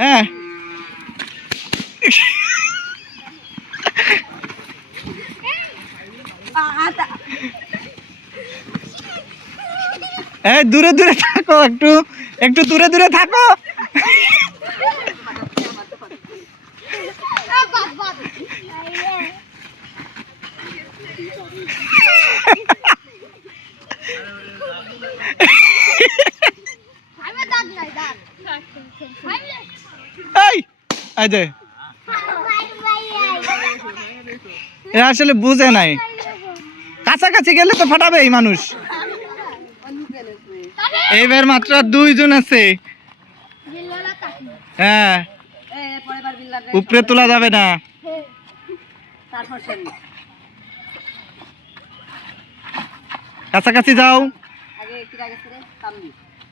হ্যাঁ। এই দূরে দূরে থাকো একটু। একটু দূরে দূরে থাকো। এই এরা আসলে বুঝে নাই। কাছাকাছি গেলে তো ফাটাবে এই মানুষ। এইবার মাত্র দুইজন আছে। হ্যাঁ। উপরে তোলা যাবে না। কাছাকাছি যাও।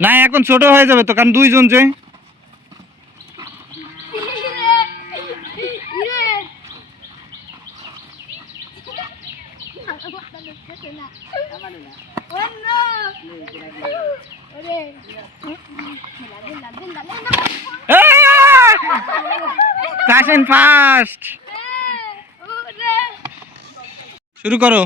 না এখন ছোট হয়ে যাবে তো কারণ দুইজন যে। শুরু করো।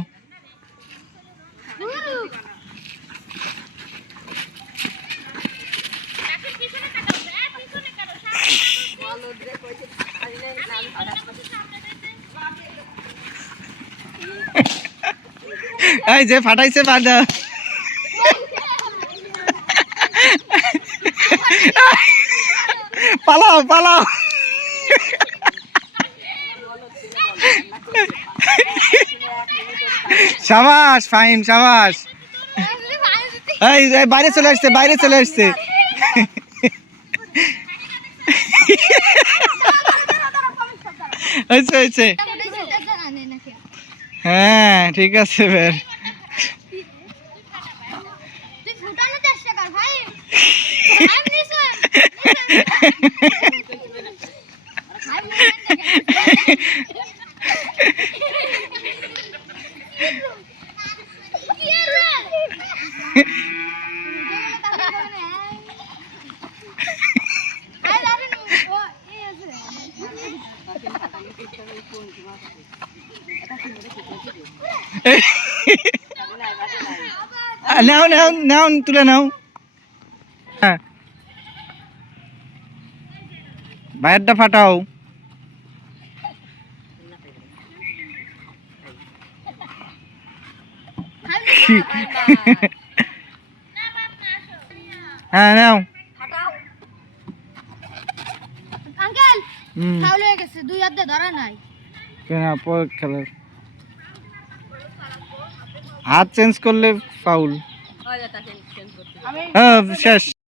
এই যে ফাটাইছে বাদা। পালাও পালাও। সাবাস, ফাইন, সাবাস। এই বাইরে চলে আসছে, বাইরে চলে আসছে। হয়েছে হ্যাঁ ঠিক আছে বের ফুটানো চেষ্টা কর ভাই। নিশ্চয় নাও নাও নাও তুলে নাও। হ্যাঁ। বাইরটা ফাটাও। হ্যাঁ নাও। আঙ্কেল ফাউল গেছে দুই হাতে ধরা নাই। কেন পর খেলার। হাত চেঞ্জ করলে ফাউল। হয় হ্যাঁ শেষ।